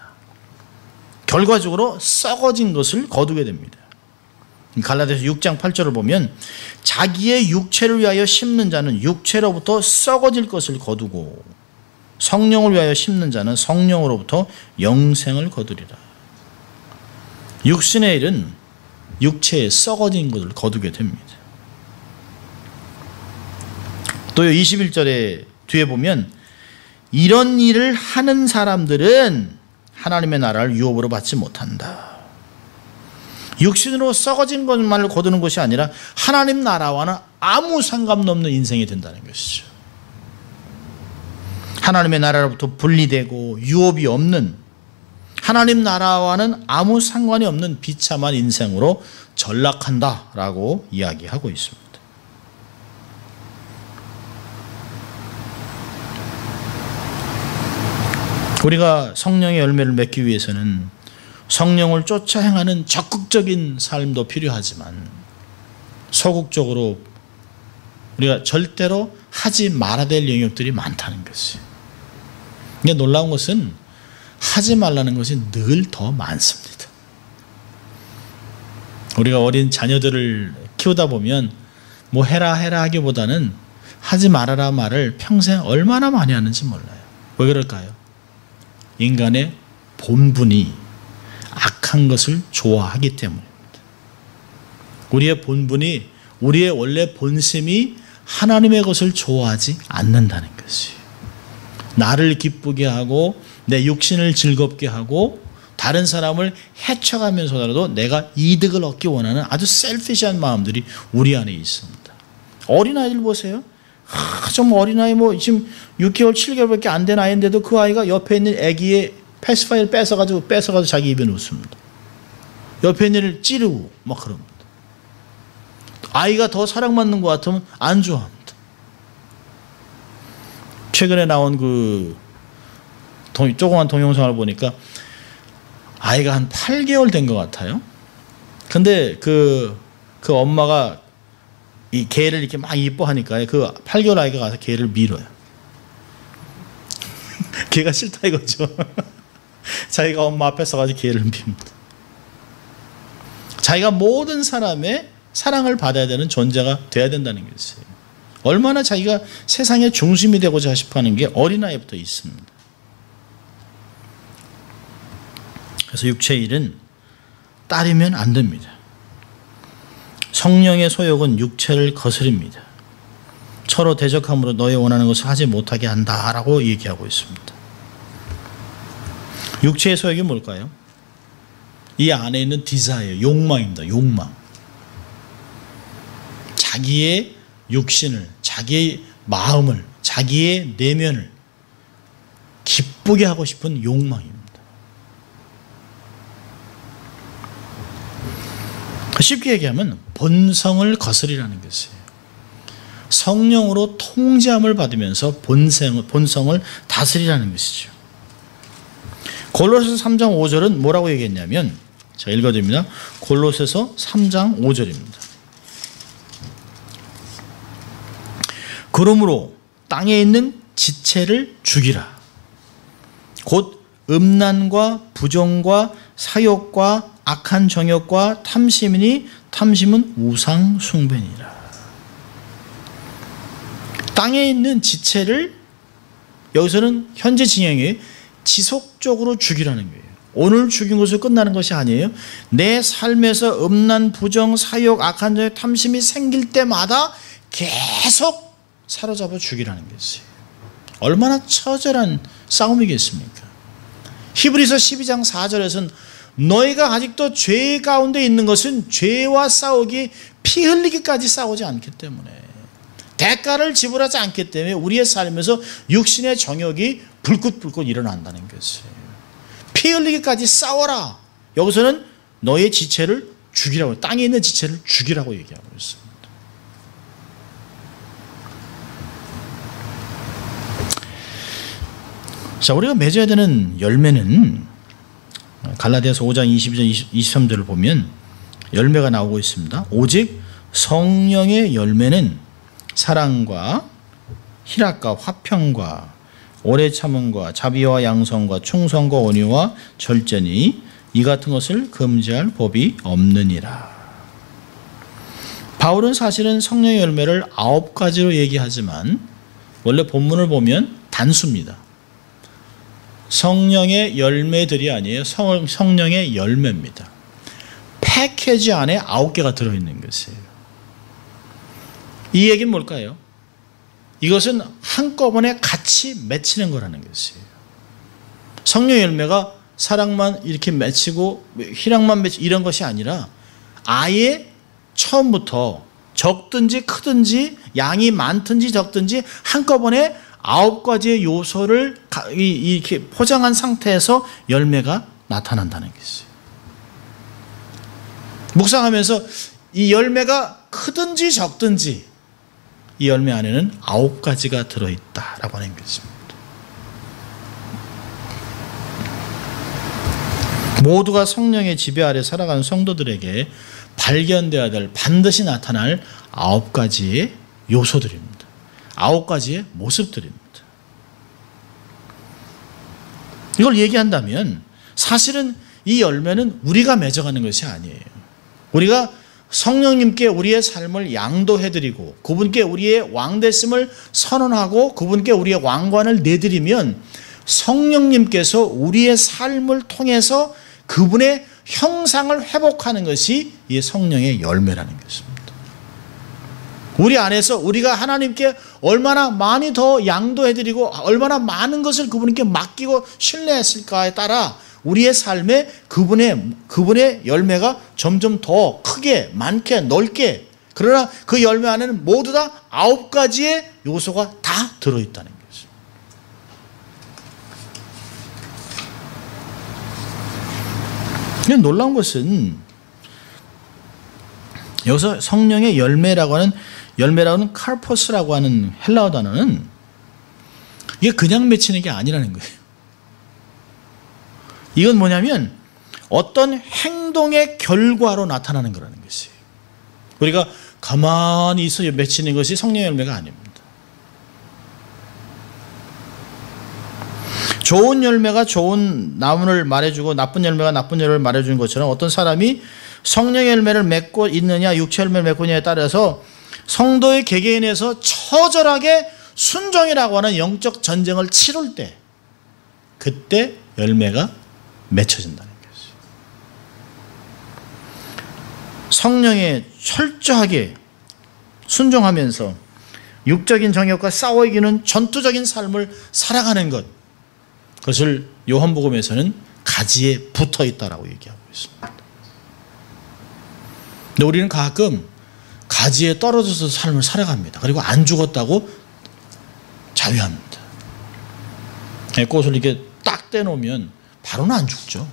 결과적으로 썩어진 것을 거두게 됩니다. 갈라디아서 6장 8절을 보면 자기의 육체를 위하여 심는 자는 육체로부터 썩어질 것을 거두고 성령을 위하여 심는 자는 성령으로부터 영생을 거두리라. 육신의 일은 육체에 썩어진 것을 거두게 됩니다. 또 21절에 뒤에 보면 이런 일을 하는 사람들은 하나님의 나라를 유업으로 받지 못한다. 육신으로 썩어진 것만을 거두는 것이 아니라 하나님 나라와는 아무 상관도 없는 인생이 된다는 것이죠. 하나님의 나라로부터 분리되고 유업이 없는 하나님 나라와는 아무 상관이 없는 비참한 인생으로 전락한다라고 이야기하고 있습니다. 우리가 성령의 열매를 맺기 위해서는 성령을 쫓아 행하는 적극적인 삶도 필요하지만 소극적으로 우리가 절대로 하지 말아야 될 영역들이 많다는 것이에요. 근데 놀라운 것은 하지 말라는 것이 늘 더 많습니다. 우리가 어린 자녀들을 키우다 보면 뭐 해라 하기보다는 하지 말아라 말을 평생 얼마나 많이 하는지 몰라요. 왜 그럴까요? 인간의 본분이 악한 것을 좋아하기 때문입니다. 우리의 본분이, 우리의 원래 본심이 하나님의 것을 좋아하지 않는다는 것이에요. 나를 기쁘게 하고 내 육신을 즐겁게 하고 다른 사람을 해쳐가면서라도 내가 이득을 얻기 원하는 아주 셀피시한 마음들이 우리 안에 있습니다. 어린아이들 보세요. 좀 어린아이 지금 6개월 7개월밖에 안 된 아이인데도 그 아이가 옆에 있는 아기의 패스파이를 뺏어가지고 자기 입에 넣습니다. 옆에 있는 애를 찌르고 막 그럽니다. 아이가 더 사랑받는 것 같으면 안 좋아합니다. 최근에 나온 조그만 동영상을 보니까 아이가 한 8개월 된 것 같아요. 근데 그 엄마가 이 개를 이렇게 막 이뻐하니까 그 8개월 아이가 가서 개를 밀어요. 개가 싫다 이거죠. 자기가 엄마 앞에 서가지고 개를 밉니다. 자기가 모든 사람의 사랑을 받아야 되는 존재가 돼야 된다는 것이에요. 얼마나 자기가 세상의 중심이 되고자 싶어하는 게 어린아이부터 있습니다. 그래서 육체의 일은 따르면 안 됩니다. 성령의 소욕은 육체를 거스립니다. 서로 대적함으로 너희 원하는 것을 하지 못하게 한다라고 얘기하고 있습니다. 육체의 소욕이 뭘까요? 이 안에 있는 디자이어, 욕망입니다. 욕망. 자기의 육신을, 자기의 마음을, 자기의 내면을 기쁘게 하고 싶은 욕망입니다. 쉽게 얘기하면 본성을 거스리라는 것이에요. 성령으로 통제함을 받으면서 본성을 다스리라는 것이죠. 골로새서 3장 5절은 뭐라고 얘기했냐면, 자, 읽어드립니다. 골로새서 3장 5절입니다. 그러므로 땅에 있는 지체를 죽이라. 곧 음란과 부정과 사욕과 악한 정욕과 탐심이니 탐심은 우상 숭배니라. 땅에 있는 지체를 여기서는 현재 진행이 지속적으로 죽이라는 거예요. 오늘 죽인 것으로 끝나는 것이 아니에요. 내 삶에서 음란, 부정, 사욕, 악한 정욕, 탐심이 생길 때마다 계속 사로잡아 죽이라는 것이에요. 얼마나 처절한 싸움이겠습니까? 히브리서 12장 4절에서는 너희가 아직도 죄 가운데 있는 것은 죄와 싸우기, 피 흘리기까지 싸우지 않기 때문에, 대가를 지불하지 않기 때문에 우리의 삶에서 육신의 정욕이 불긋불긋 일어난다는 것이에요. 피 흘리기까지 싸워라. 여기서는 너의 지체를 죽이라고, 땅에 있는 지체를 죽이라고 얘기하고 있습니다. 자, 우리가 맺어야 되는 열매는 갈라디아서 5장 22절 23절을 보면 열매가 나오고 있습니다. 오직 성령의 열매는 사랑과 희락과 화평과 오래 참음과 자비와 양성과 충성과 온유와 절제니 이 같은 것을 금지할 법이 없느니라. 바울은 사실은 성령의 열매를 9가지로 얘기하지만 원래 본문을 보면 단수입니다. 성령의 열매들이 아니에요. 성령의 열매입니다. 패키지 안에 9개가 들어있는 것이에요. 이 얘기는 뭘까요? 이것은 한꺼번에 같이 맺히는 거라는 것이에요. 성령의 열매가 사랑만 이렇게 맺히고 희락만 맺히고 이런 것이 아니라 아예 처음부터 적든지 크든지 양이 많든지 적든지 한꺼번에 9가지의 요소를 이렇게 포장한 상태에서 열매가 나타난다는 것이에요. 묵상하면서 이 열매가 크든지 적든지 이 열매 안에는 9가지가 들어있다라고 하는 것입니다. 모두가 성령의 지배 아래 살아가는 성도들에게 발견되어야 될, 반드시 나타날 9가지의 요소들입니다. 9가지의 모습들입니다. 이걸 얘기한다면 사실은 이 열매는 우리가 맺어가는 것이 아니에요. 우리가 성령님께 우리의 삶을 양도해드리고 그분께 우리의 왕되심을 선언하고 그분께 우리의 왕관을 내드리면 성령님께서 우리의 삶을 통해서 그분의 형상을 회복하는 것이 이 성령의 열매라는 것입니다. 우리 안에서 우리가 하나님께 얼마나 많이 더 양도해드리고 얼마나 많은 것을 그분께 맡기고 신뢰했을까에 따라 우리의 삶에 그분의 열매가 점점 더 크게, 많게, 넓게, 그러나 그 열매 안에는 모두 다 9가지의 요소가 다 들어있다는 거죠. 놀라운 것은 여기서 성령의 열매라고 하는 카르포스라고 하는 헬라어 단어는 이게 그냥 맺히는 게 아니라는 거예요. 이건 뭐냐면 어떤 행동의 결과로 나타나는 거라는 것이에요. 우리가 가만히 있어 맺히는 것이 성령의 열매가 아닙니다. 좋은 열매가 좋은 나무를 말해주고 나쁜 열매가 나쁜 열매를 말해주는 것처럼 어떤 사람이 성령의 열매를 맺고 있느냐 육체 열매를 맺고 있느냐에 따라서 성도의 개개인에서 처절하게 순종이라고 하는 영적 전쟁을 치룰 때 그때 열매가 맺혀진다는 것이죠. 성령에 철저하게 순종하면서 육적인 정욕과 싸워 이기는 전투적인 삶을 살아가는 것, 그것을 요한복음에서는 가지에 붙어 있다라고 얘기하고 있습니다. 근데 우리는 가끔 가지에 떨어져서 삶을 살아갑니다. 그리고 안 죽었다고 자위합니다. 꽃을 이렇게 딱 떼놓으면 바로는 안 죽죠.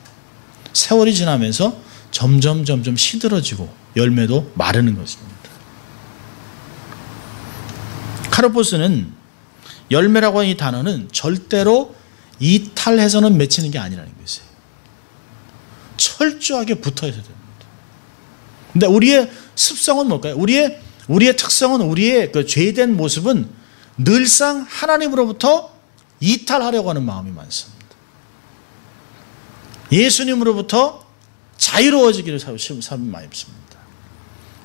세월이 지나면서 점점 시들어지고 열매도 마르는 것입니다. 카르포스는 열매라고 하는 이 단어는 절대로 이탈해서는 맺히는 게 아니라는 것이에요. 철저하게 붙어 있어야 됩니다. 근데 우리의 습성은 뭘까요? 우리의 특성은 우리의 그 죄된 모습은 늘상 하나님으로부터 이탈하려고 하는 마음이 많습니다. 예수님으로부터 자유로워지기를 사람이 많이 없습니다.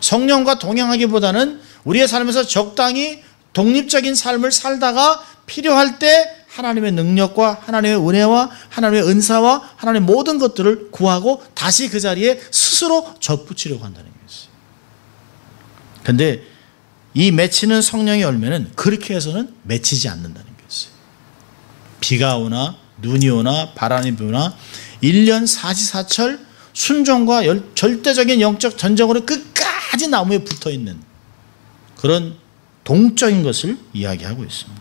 성령과 동행하기보다는 우리의 삶에서 적당히 독립적인 삶을 살다가 필요할 때 하나님의 능력과 하나님의 은혜와 하나님의 은사와 하나님의 모든 것들을 구하고 다시 그 자리에 스스로 접붙이려고 한다는 것이죠. 그런데 이 맺히는 성령의 열매는 그렇게 해서는 맺히지 않는다는 것이죠. 비가 오나 눈이 오나 바람이 부나 1년 사시사철 순종과 절대적인 영적 전쟁으로 끝까지 나무에 붙어있는 그런 동적인 것을 이야기하고 있습니다.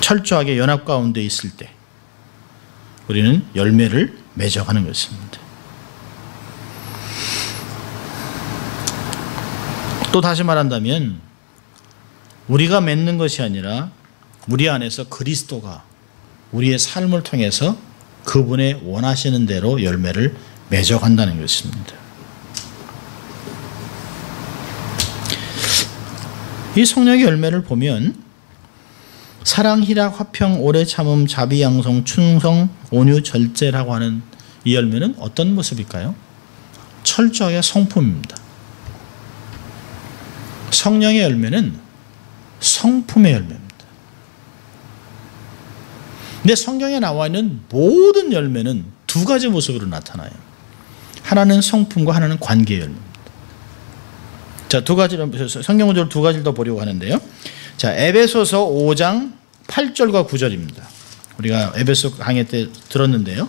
철저하게 연합 가운데 있을 때 우리는 열매를 맺어가는 것입니다. 또 다시 말한다면 우리가 맺는 것이 아니라 우리 안에서 그리스도가 우리의 삶을 통해서 그분의 원하시는 대로 열매를 맺어간다는 것입니다. 이 성령의 열매를 보면 사랑, 희락, 화평, 오래 참음, 자비, 양성, 충성, 온유, 절제라고 하는 이 열매는 어떤 모습일까요? 철저하게 성품입니다. 성령의 열매는 성품의 열매입니다. 근데 성경에 나와 있는 모든 열매는 두 가지 모습으로 나타나요. 하나는 성품과 하나는 관계의 열매입니다. 자, 두 가지를 성경 구절을 두 가지를 더 보려고 하는데요. 자, 에베소서 5장 8절과 9절입니다. 우리가 에베소 강의 때 들었는데요.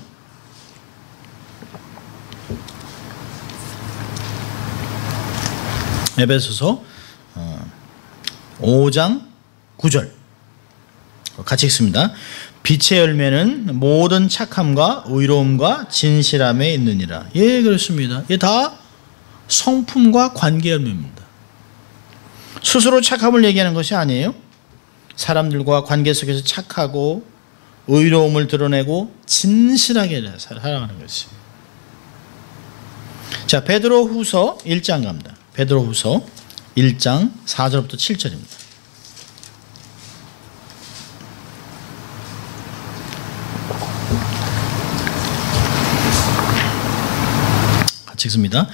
에베소서 5장 9절 같이 읽습니다. 빛의 열매는 모든 착함과 의로움과 진실함에 있느니라. 예, 그렇습니다. 이게 다 성품과 관계 열매입니다. 스스로 착함을 얘기하는 것이 아니에요. 사람들과 관계 속에서 착하고 의로움을 드러내고 진실하게 살아가는 것이에요. 자, 베드로후서 1장 갑니다. 베드로후서 1장 4절부터 7절입니다. 찍습니다.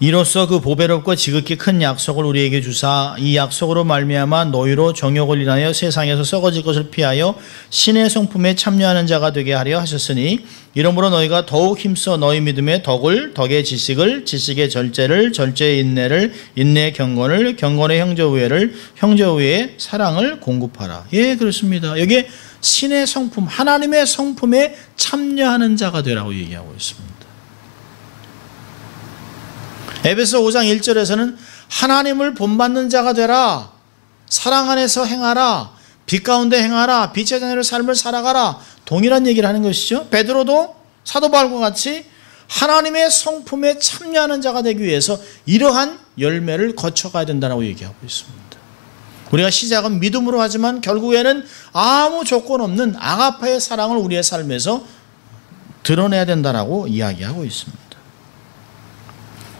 이로써 그 보배롭고 지극히 큰 약속을 우리에게 주사 이 약속으로 말미암아 너희로 정욕을 인하여 세상에서 썩어질 것을 피하여 신의 성품에 참여하는 자가 되게 하려 하셨으니 이러므로 너희가 더욱 힘써 너희 믿음의 덕을 덕의 지식을 지식의 절제를 절제의 인내를 인내의 경건을 경건의 형제우애를 형제우애의 사랑을 공급하라. 예, 그렇습니다. 여기에 신의 성품 하나님의 성품에 참여하는 자가 되라고 얘기하고 있습니다. 에베소 5장 1절에서는 하나님을 본받는 자가 되라. 사랑 안에서 행하라. 빛 가운데 행하라. 빛의 자녀의 삶을 살아가라. 동일한 얘기를 하는 것이죠. 베드로도 사도 바울과 같이 하나님의 성품에 참여하는 자가 되기 위해서 이러한 열매를 거쳐가야 된다고 얘기하고 있습니다. 우리가 시작은 믿음으로 하지만 결국에는 아무 조건 없는 아가파의 사랑을 우리의 삶에서 드러내야 된다고 이야기하고 있습니다.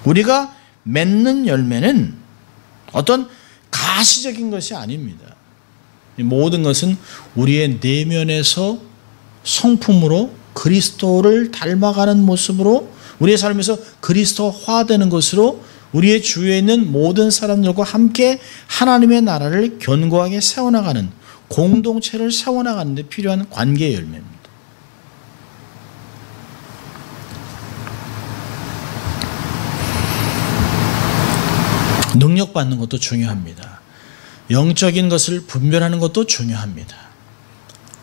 우리가 맺는 열매는 어떤 가시적인 것이 아닙니다. 모든 것은 우리의 내면에서 성품으로 그리스도를 닮아가는 모습으로 우리의 삶에서 그리스도화되는 것으로 우리의 주위에 있는 모든 사람들과 함께 하나님의 나라를 견고하게 세워나가는 공동체를 세워나가는 데 필요한 관계의 열매입니다. 능력받는 것도 중요합니다. 영적인 것을 분별하는 것도 중요합니다.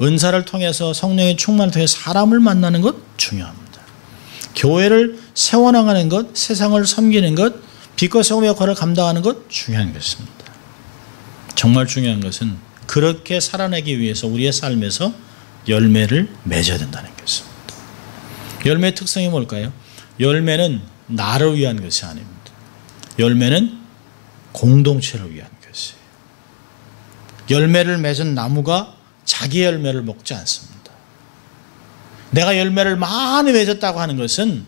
은사를 통해서 성령의 충만을 통해 사람을 만나는 것 중요합니다. 교회를 세워나가는 것, 세상을 섬기는 것, 빛과 소금의 역할을 감당하는 것 중요한 것입니다. 정말 중요한 것은 그렇게 살아내기 위해서 우리의 삶에서 열매를 맺어야 된다는 것입니다. 열매의 특성이 뭘까요? 열매는 나를 위한 것이 아닙니다. 열매는 공동체를 위한 것이에요. 열매를 맺은 나무가 자기 열매를 먹지 않습니다. 내가 열매를 많이 맺었다고 하는 것은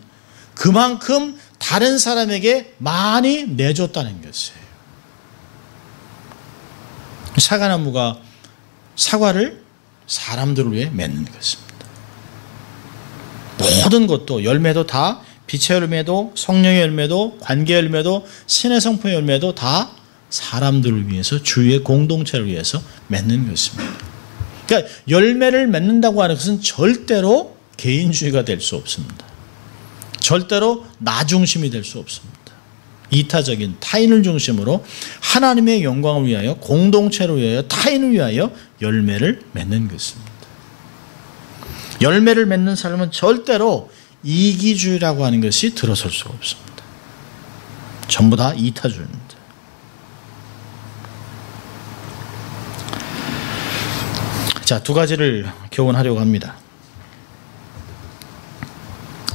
그만큼 다른 사람에게 많이 내줬다는 것이에요. 사과나무가 사과를 사람들을 위해 맺는 것입니다. 모든 것도 열매도 다 빛의 열매도 성령의 열매도 관계의 열매도 신의 성품의 열매도 다 사람들을 위해서 주위의 공동체를 위해서 맺는 것입니다. 그러니까 열매를 맺는다고 하는 것은 절대로 개인주의가 될 수 없습니다. 절대로 나 중심이 될 수 없습니다. 이타적인 타인을 중심으로 하나님의 영광을 위하여 공동체를 위하여 타인을 위하여 열매를 맺는 것입니다. 열매를 맺는 삶은 절대로 이기주의라고 하는 것이 들어설 수가 없습니다. 전부 다 이타주의입니다. 자, 두 가지를 교훈하려고 합니다.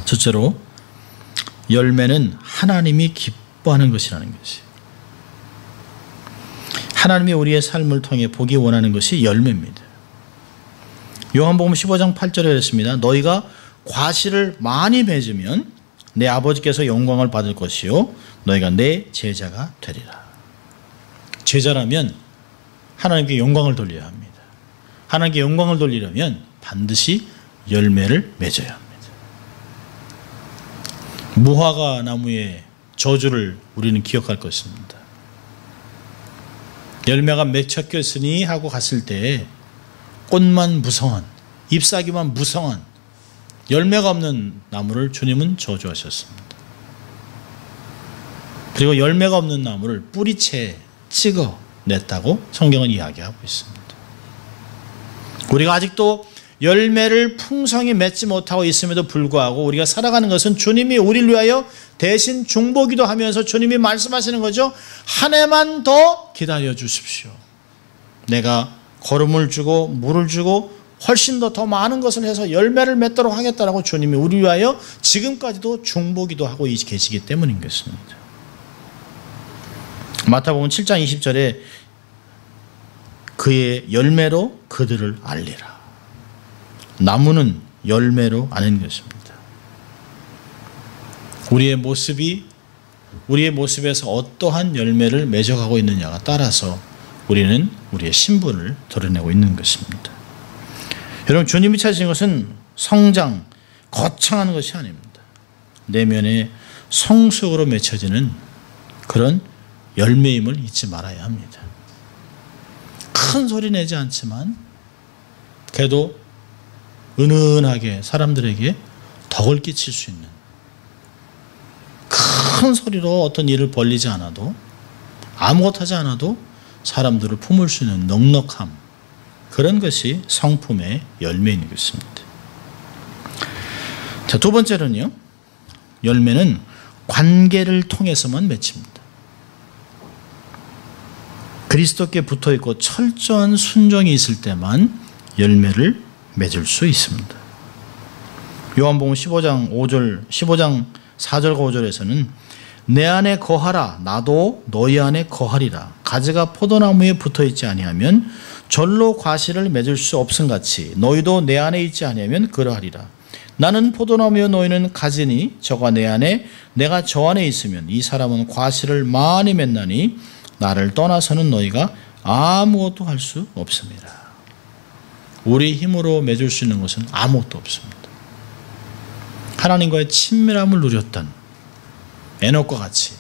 첫째로 열매는 하나님이 기뻐하는 것이라는 것이에요. 하나님이 우리의 삶을 통해 보기 원하는 것이 열매입니다. 요한복음 15장 8절에 그랬습니다. 너희가 과실을 많이 맺으면 내 아버지께서 영광을 받을 것이요 너희가 내 제자가 되리라. 제자라면 하나님께 영광을 돌려야 합니다. 하나님께 영광을 돌리려면 반드시 열매를 맺어야 합니다. 무화과 나무의 저주를 우리는 기억할 것입니다. 열매가 맺혔겠으니 하고 갔을 때 꽃만 무성한, 잎사귀만 무성한 열매가 없는 나무를 주님은 저주하셨습니다. 그리고 열매가 없는 나무를 뿌리채 찍어냈다고 성경은 이야기하고 있습니다. 우리가 아직도 열매를 풍성히 맺지 못하고 있음에도 불구하고 우리가 살아가는 것은 주님이 우리를 위하여 대신 중보기도 하면서 주님이 말씀하시는 거죠. 한 해만 더 기다려 주십시오. 내가 거름을 주고 물을 주고 훨씬 더 많은 것을 해서 열매를 맺도록 하겠다라고 주님이 우리를 위하여 지금까지도 중보기도 하고 계시기 때문인 것입니다. 마태복음 7장 20절에 그의 열매로 그들을 알리라. 나무는 열매로 아는 것입니다. 우리의 모습에서 어떠한 열매를 맺어가고 있느냐가 따라서 우리는 우리의 신분을 드러내고 있는 것입니다. 여러분, 주님이 찾으신 것은 성장, 거창한 것이 아닙니다. 내면의 성숙으로 맺혀지는 그런 열매임을 잊지 말아야 합니다. 큰 소리 내지 않지만 그래도 은은하게 사람들에게 덕을 끼칠 수 있는, 큰 소리로 어떤 일을 벌리지 않아도, 아무것도 하지 않아도 사람들을 품을 수 있는 넉넉함, 그런 것이 성품의 열매인 것입니다. 자, 두 번째로는요, 열매는 관계를 통해서만 맺힙니다. 그리스도께 붙어있고 철저한 순종이 있을 때만 열매를 맺을 수 있습니다. 요한복음 15장 4절과 5절에서는 내 안에 거하라 나도 너희 안에 거하리라. 가지가 포도나무에 붙어있지 아니하면 절로 과실을 맺을 수 없음같이 너희도 내 안에 있지 아니하면 그러하리라. 나는 포도나무여 너희는 가지니 저가 내 안에 내가 저 안에 있으면 이 사람은 과실을 많이 맺나니 나를 떠나서는 너희가 아무것도 할 수 없습니다. 우리 힘으로 맺을 수 있는 것은 아무것도 없습니다. 하나님과의 친밀함을 누렸던 에녹과 같이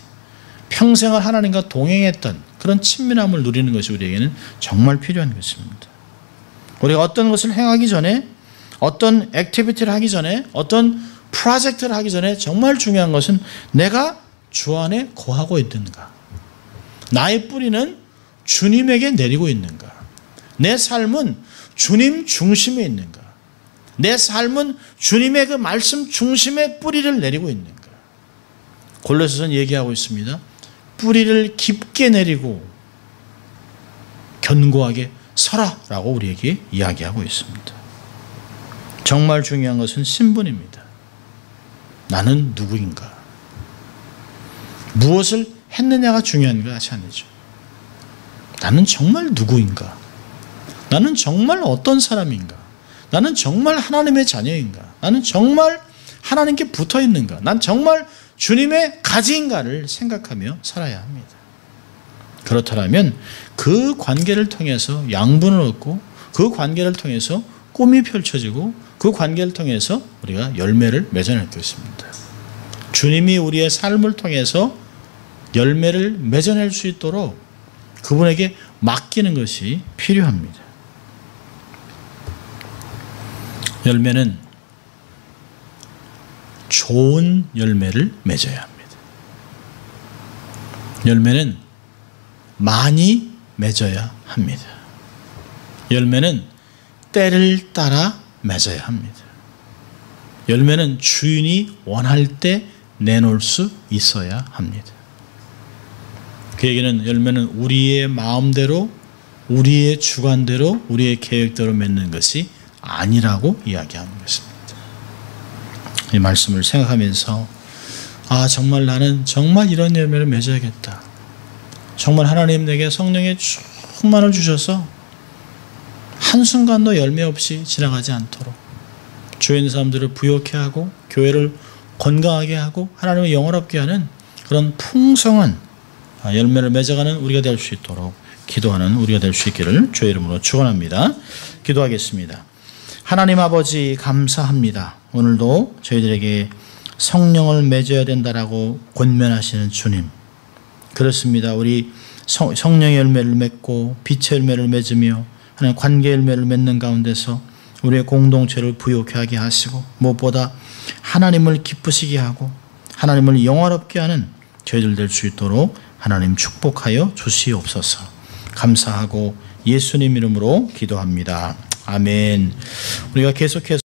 평생을 하나님과 동행했던 그런 친밀함을 누리는 것이 우리에게는 정말 필요한 것입니다. 우리가 어떤 것을 행하기 전에, 어떤 액티비티를 하기 전에, 어떤 프로젝트를 하기 전에 정말 중요한 것은 내가 주 안에 거하고 있는가, 나의 뿌리는 주님에게 내리고 있는가, 내 삶은 주님 중심에 있는가, 내 삶은 주님의 그 말씀 중심에 뿌리를 내리고 있는가. 골로새서는 얘기하고 있습니다. 뿌리를 깊게 내리고 견고하게 서라라고 우리에게 이야기하고 있습니다. 정말 중요한 것은 신분입니다. 나는 누구인가? 무엇을 했느냐가 중요한 것이 아니죠. 나는 정말 누구인가? 나는 정말 어떤 사람인가? 나는 정말 하나님의 자녀인가? 나는 정말 하나님께 붙어 있는가? 난 정말 주님의 가지인가를 생각하며 살아야 합니다. 그렇다면 그 관계를 통해서 양분을 얻고, 그 관계를 통해서 꿈이 펼쳐지고, 그 관계를 통해서 우리가 열매를 맺어낼 것입니다. 주님이 우리의 삶을 통해서 열매를 맺어낼 수 있도록 그분에게 맡기는 것이 필요합니다. 열매는 좋은 열매를 맺어야 합니다. 열매는 많이 맺어야 합니다. 열매는 때를 따라 맺어야 합니다. 열매는 주인이 원할 때 내놓을 수 있어야 합니다. 그 얘기는 열매는 우리의 마음대로, 우리의 주관대로, 우리의 계획대로 맺는 것이 아니라고 이야기하는 것입니다. 이 말씀을 생각하면서 정말 나는 정말 이런 열매를 맺어야겠다. 정말 하나님 내게 성령의 충만을 주셔서 한순간도 열매 없이 지나가지 않도록 주위에 있는 사람들을 부욕해 하고 교회를 건강하게 하고 하나님을 영원롭게 하는 그런 풍성한 열매를 맺어가는 우리가 될 수 있도록 기도하는 우리가 될 수 있기를 주의 이름으로 축원합니다. 기도하겠습니다. 하나님 아버지 감사합니다. 오늘도 저희들에게 성령을 맺어야 된다라고 권면하시는 주님, 그렇습니다. 우리 성령의 열매를 맺고 빛의 열매를 맺으며 하나님 관계 열매를 맺는 가운데서 우리의 공동체를 부욕하게 하시고 무엇보다 하나님을 기쁘시게 하고 하나님을 영화롭게 하는 저희들 될 수 있도록 하나님 축복하여 주시옵소서. 감사하고 예수님 이름으로 기도합니다. 아멘. 우리가 계속해서